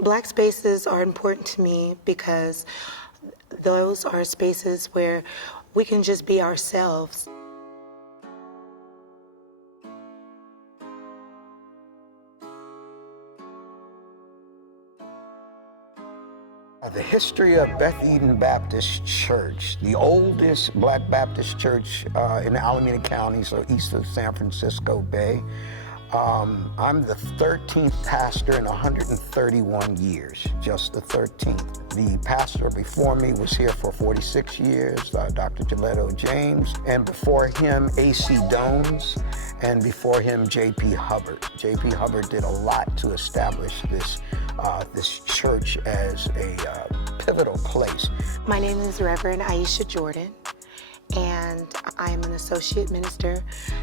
Black spaces are important to me because those are spaces where we can just be ourselves. The history of Beth Eden Baptist Church, the oldest Black Baptist church in Alameda County, so east of San Francisco Bay. I'm the 13th pastor in 131 years, just the 13th. The pastor before me was here for 46 years, Dr. Gilletto James, and before him, A.C. Dones, and before him, J.P. Hubbard. J.P. Hubbard did a lot to establish this church as a pivotal place. My name is Reverend Aisha Jordan, and I am an associate minister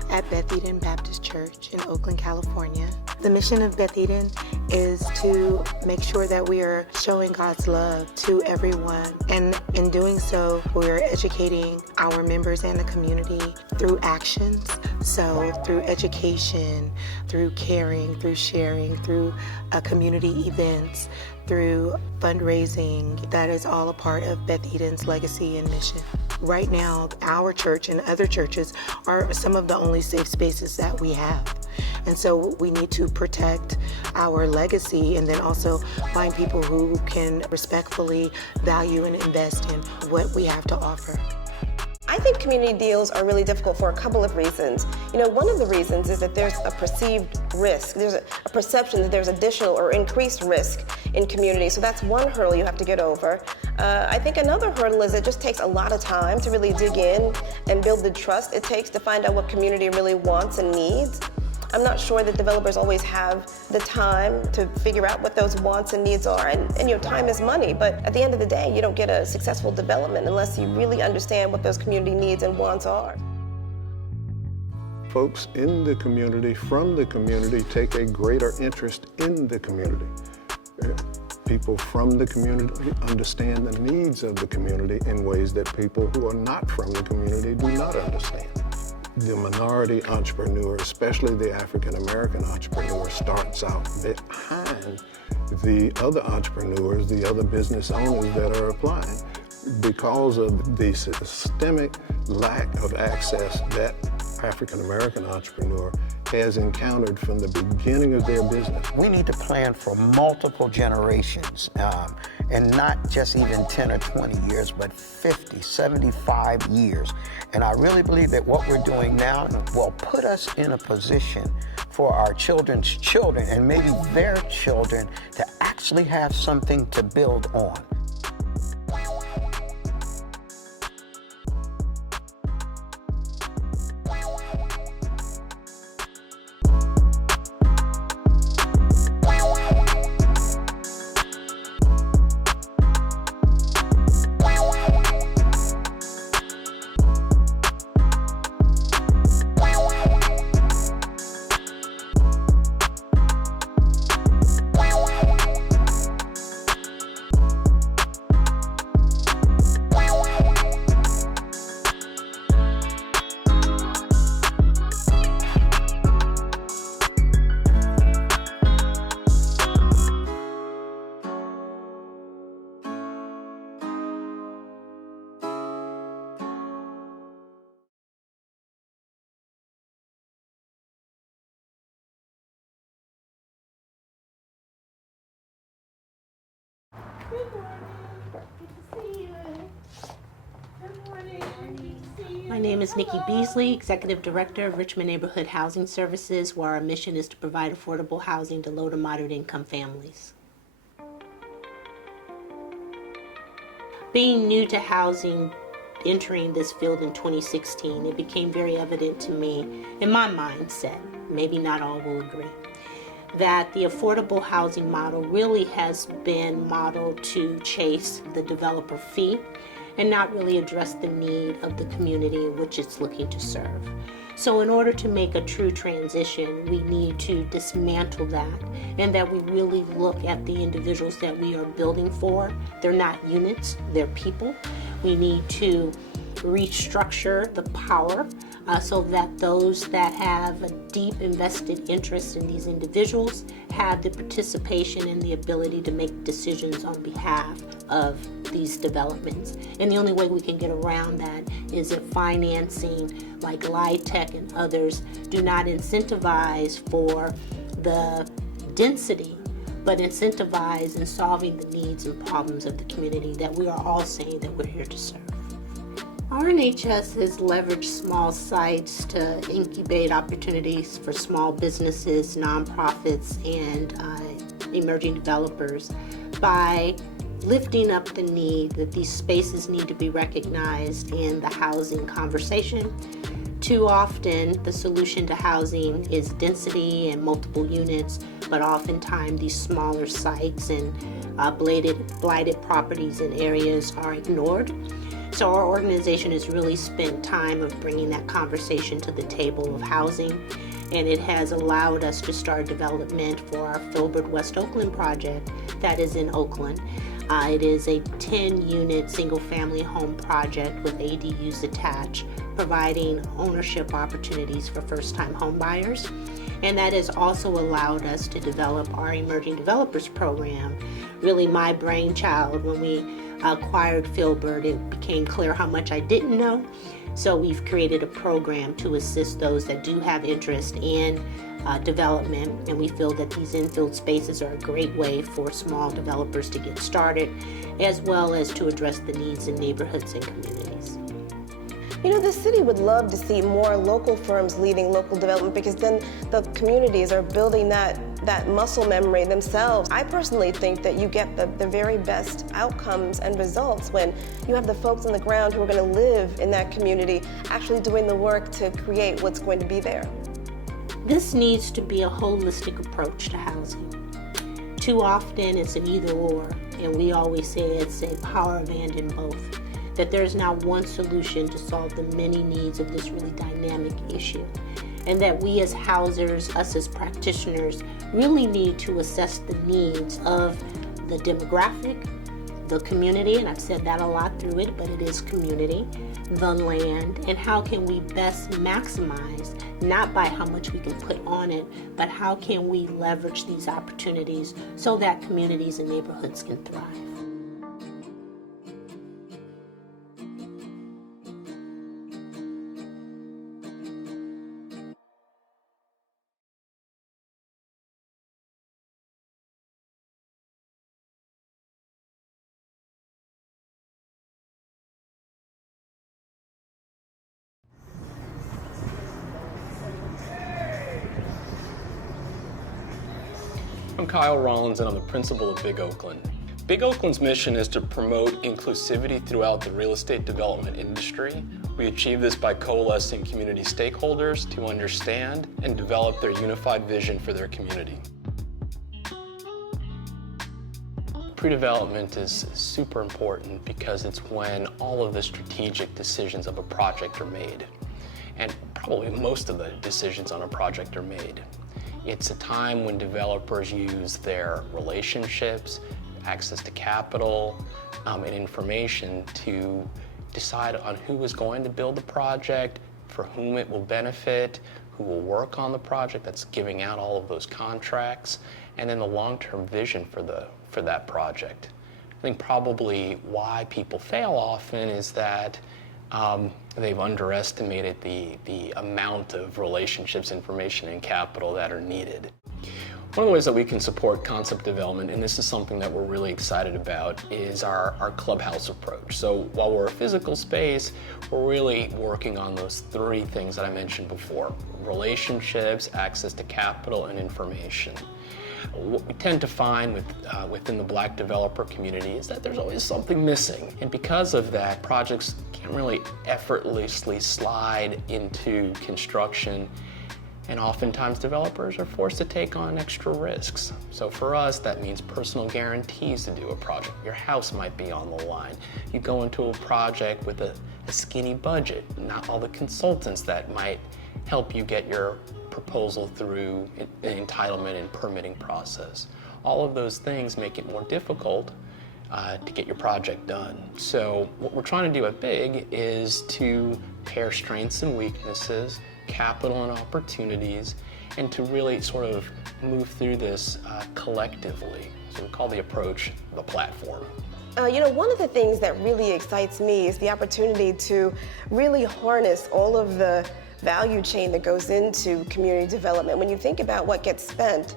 at Beth Eden Baptist Church in Oakland, California. The mission of Beth Eden is to make sure that we are showing God's love to everyone, and in doing so, we're educating our members and the community through actions. So through education, through caring, through sharing, through community events, through fundraising. That is all a part of Beth Eden's legacy and mission. Right now, our church and other churches are some of the only safe spaces that we have. And so we need to protect our legacy and then also find people who can respectfully value and invest in what we have to offer. I think community deals are really difficult for a couple of reasons. One of the reasons is that there's a perceived risk. There's a perception that there's additional or increased risk in community. So that's one hurdle you have to get over. I think another hurdle is it just takes a lot of time to really dig in and build the trust it takes to find out what community really wants and needs. I'm not sure that developers always have the time to figure out what those wants and needs are. And time is money, but at the end of the day, you don't get a successful development unless you really understand what those community needs and wants are. Folks in the community, from the community, take a greater interest in the community. People from the community understand the needs of the community in ways that people who are not from the community do not understand. The minority entrepreneur, especially the African-American entrepreneur, starts out behind the other entrepreneurs, the other business owners that are applying because of the systemic lack of access that African-American entrepreneur has encountered from the beginning of their business. We need to plan for multiple generations, and not just even 10 or 20 years, but 50, 75 years. And I really believe that what we're doing now will put us in a position for our children's children and maybe their children to actually have something to build on. Good morning. Good to see you. Good morning. Good to see you. My name is Nikki Beasley, Executive Director of Richmond Neighborhood Housing Services, where our mission is to provide affordable housing to low to moderate income families. Being new to housing, entering this field in 2016, it became very evident to me, in my mindset, maybe not all will agree, that the affordable housing model really has been modeled to chase the developer fee and not really address the need of the community in which it's looking to serve. So in order to make a true transition, we need to dismantle that, and that we really look at the individuals that we are building for. They're not units, they're people. We need to restructure the power so that those that have a deep invested interest in these individuals have the participation and the ability to make decisions on behalf of these developments. And the only way we can get around that is if financing like LIHTC and others do not incentivize for the density, but incentivize in solving the needs and problems of the community that we are all saying that we're here to serve. RNHS has leveraged small sites to incubate opportunities for small businesses, nonprofits, and emerging developers by lifting up the need that these spaces need to be recognized in the housing conversation. Too often, the solution to housing is density and multiple units, but oftentimes these smaller sites and blighted properties in areas are ignored. So our organization has really spent time of bringing that conversation to the table of housing, and it has allowed us to start development for our Filbert West Oakland project that is in Oakland. It is a 10-unit single-family home project with ADUs attached, providing ownership opportunities for first-time home buyers. And that has also allowed us to develop our Emerging Developers Program, really my brainchild. When we acquired Filbert, it became clear how much I didn't know. So we've created a program to assist those that do have interest in development, and we feel that these infill spaces are a great way for small developers to get started, as well as to address the needs in neighborhoods and communities. You know, the city would love to see more local firms leading local development, because then the communities are building that muscle memory themselves. I personally think that you get the very best outcomes and results when you have the folks on the ground who are going to live in that community actually doing the work to create what's going to be there. This needs to be a holistic approach to housing. Too often it's an either or, and we always say it's a power of and in both. That there's not one solution to solve the many needs of this really dynamic issue. And that we as housers, us as practitioners, really need to assess the needs of the demographic, the community, and I've said that a lot through it, but it is community, the land, and how can we best maximize, not by how much we can put on it, but how can we leverage these opportunities so that communities and neighborhoods can thrive. I'm Kyle Rollins, and I'm the principal of Big Oakland. Big Oakland's mission is to promote inclusivity throughout the real estate development industry. We achieve this by coalescing community stakeholders to understand and develop their unified vision for their community. Pre-development is super important because it's when all of the strategic decisions of a project are made, and probably most of the decisions on a project are made. It's a time when developers use their relationships, access to capital, and information to decide on who is going to build the project, for whom it will benefit, who will work on the project, that's giving out all of those contracts, and then the long-term vision for that project. I think probably why people fail often is that they've underestimated the amount of relationships, information, and capital that are needed. One of the ways that we can support concept development, and this is something that we're really excited about, is our clubhouse approach. So while we're a physical space, we're really working on those three things that I mentioned before: relationships, access to capital, and information. What we tend to find within the Black developer community is that there's always something missing. And because of that, projects can't really effortlessly slide into construction, and oftentimes developers are forced to take on extra risks. So for us, that means personal guarantees to do a project. Your house might be on the line. You go into a project with a skinny budget, not all the consultants that might help you get your proposal through the entitlement and permitting process. All of those things make it more difficult to get your project done. So what we're trying to do at Big is to pair strengths and weaknesses, capital and opportunities, and to really sort of move through this collectively. So we call the approach the platform. One of the things that really excites me is the opportunity to really harness all of the value chain that goes into community development. When you think about what gets spent,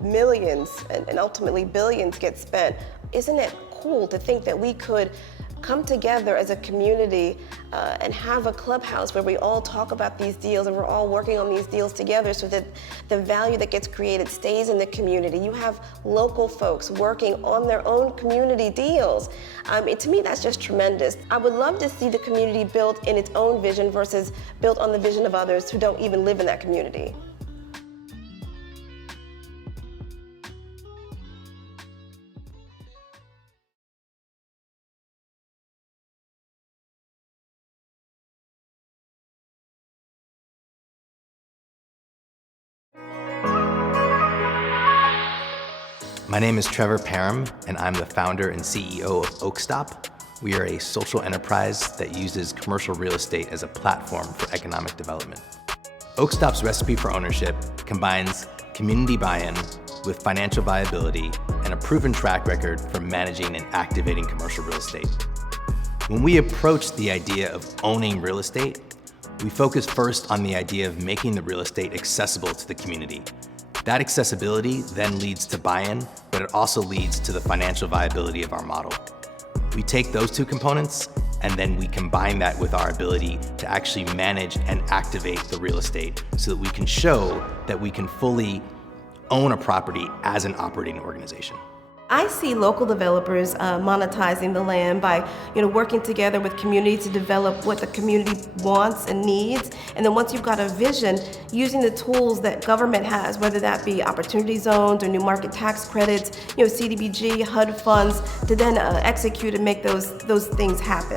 millions and ultimately billions get spent. Isn't it cool to think that we could come together as a community and have a clubhouse where we all talk about these deals and we're all working on these deals together so that the value that gets created stays in the community. You have local folks working on their own community deals. To me, that's just tremendous. I would love to see the community built in its own vision versus built on the vision of others who don't even live in that community. My name is Trevor Parham, and I'm the founder and CEO of Oakstop. We are a social enterprise that uses commercial real estate as a platform for economic development. Oakstop's recipe for ownership combines community buy-in with financial viability and a proven track record for managing and activating commercial real estate. When we approach the idea of owning real estate, we focus first on the idea of making the real estate accessible to the community. That accessibility then leads to buy-in, but it also leads to the financial viability of our model. We take those two components and then we combine that with our ability to actually manage and activate the real estate so that we can show that we can fully own a property as an operating organization. I see local developers monetizing the land by, working together with community to develop what the community wants and needs. And then once you've got a vision, using the tools that government has, whether that be opportunity zones or new market tax credits, CDBG, HUD funds, to then execute and make those things happen.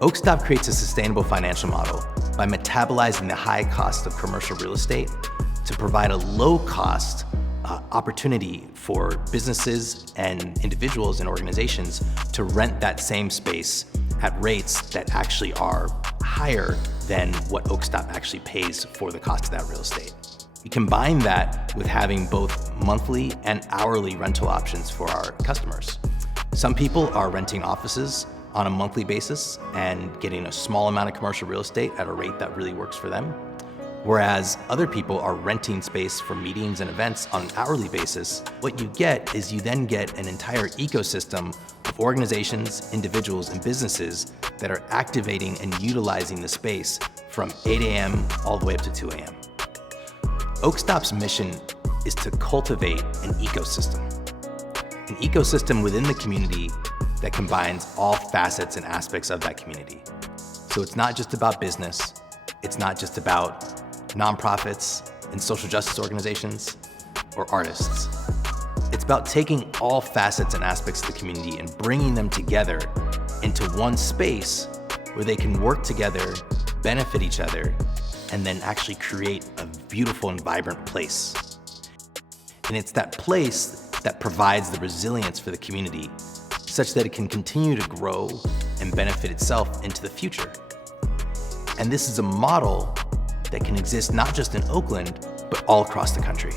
Oakstop creates a sustainable financial model by metabolizing the high cost of commercial real estate to provide a low cost opportunity for businesses and individuals and organizations to rent that same space at rates that actually are higher than what Oakstop actually pays for the cost of that real estate. We combine that with having both monthly and hourly rental options for our customers. Some people are renting offices on a monthly basis and getting a small amount of commercial real estate at a rate that really works for them. Whereas other people are renting space for meetings and events on an hourly basis. What you get is you then get an entire ecosystem of organizations, individuals, and businesses that are activating and utilizing the space from 8 a.m. all the way up to 2 a.m. Oakstop's mission is to cultivate an ecosystem within the community that combines all facets and aspects of that community. So it's not just about business, it's not just about nonprofits and social justice organizations or artists. It's about taking all facets and aspects of the community and bringing them together into one space where they can work together, benefit each other, and then actually create a beautiful and vibrant place. And it's that place that provides the resilience for the community such that it can continue to grow and benefit itself into the future. And this is a model that can exist not just in Oakland, but all across the country.